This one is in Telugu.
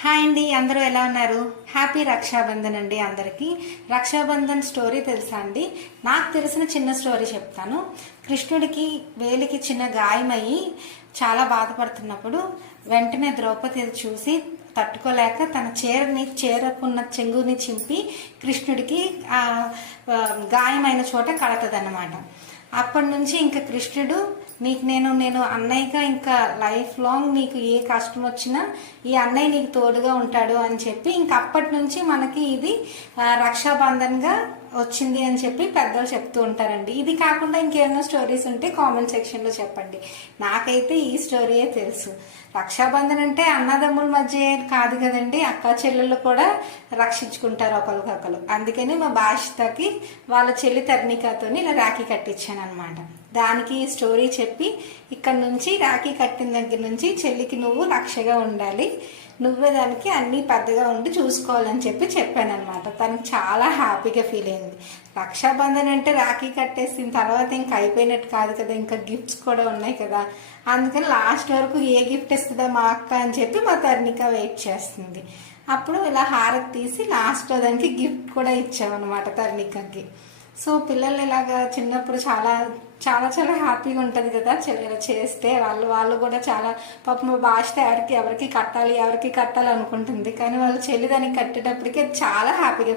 హాయ్ అండి అందరూ ఎలా ఉన్నారు? హ్యాపీ రక్షాబంధన్ అండి అందరికీ. రక్షాబంధన్ స్టోరీ తెలుసా అండి? నాకు తెలిసిన చిన్న స్టోరీ చెప్తాను. కృష్ణుడికి వేలికి చిన్న గాయమయ్యి చాలా బాధపడుతున్నప్పుడు వెంటనే ద్రౌపది చూసి తట్టుకోలేక తన చీరని చీరకున్న చెంగుని చింపి కృష్ణుడికి గాయమైన చోట కడతదన్నమాట. అప్పటి నుంచి ఇంకా కృష్ణుడు నీకు నేను నేను అన్నయ్యగా ఇంకా లైఫ్ లాంగ్ నీకు ఏ కష్టం వచ్చినా ఈ అన్నయ్య నీకు తోడుగా ఉంటాడు అని చెప్పి ఇంకా అప్పటి నుంచి మనకి ఇది రక్షాబంధన్గా వచ్చింది అని చెప్పి పెద్దలు చెప్తూ ఉంటారండి. ఇది కాకుండా ఇంకేమైనా స్టోరీస్ ఉంటే కామెంట్ సెక్షన్లో చెప్పండి. నాకైతే ఈ స్టోరీయే తెలుసు. రక్షాబంధన్ అంటే అన్నదమ్ముల మధ్య కాదు కదండి అక్క చెల్లెళ్ళు కూడా రక్షించుకుంటారు ఒకరికొకరు. అందుకని మా భాషతకి వాళ్ళ చెల్లి తర్ణికతో ఇలా రాఖీ కట్టించాను అనమాట దానికి స్టోరీ చెప్పి ఇక్కడ నుంచి రాఖీ కట్టిన దగ్గర నుంచి చెల్లికి నువ్వు రక్షగా ఉండాలి. నువ్వే దానికి అన్నీ పెద్దగా ఉండి చూసుకోవాలని చెప్పి చెప్పాను అనమాట తనకు చాలా హ్యాపీగా ఫీల్ అయింది. రక్షాబంధన్ అంటే రాఖీ కట్టేసిన తర్వాత ఇంకా అయిపోయినట్టు కాదు కదా ఇంకా గిఫ్ట్స్ కూడా ఉన్నాయి కదా. అందుకని లాస్ట్ వరకు ఏ గిఫ్ట్ ఇస్తుందా మా అక్క అని చెప్పి మా తర్నిక వెయిట్ చేస్తుంది. అప్పుడు ఇలా హారతి తీసి లాస్ట్ దానికి గిఫ్ట్ కూడా ఇచ్చామన్నమాట తర్నికకి సో పిల్లలు ఇలాగా చిన్నప్పుడు చాలా చాలా చాలా హ్యాపీగా ఉంటుంది కదా చెల్లెలు చేస్తే వాళ్ళు వాళ్ళు కూడా చాలా పాపం భాష ఎవరికి ఎవరికి కట్టాలి ఎవరికి కట్టాలి అనుకుంటుంది కానీ వాళ్ళు చెల్లి దానికి కట్టేటప్పటికి చాలా హ్యాపీగా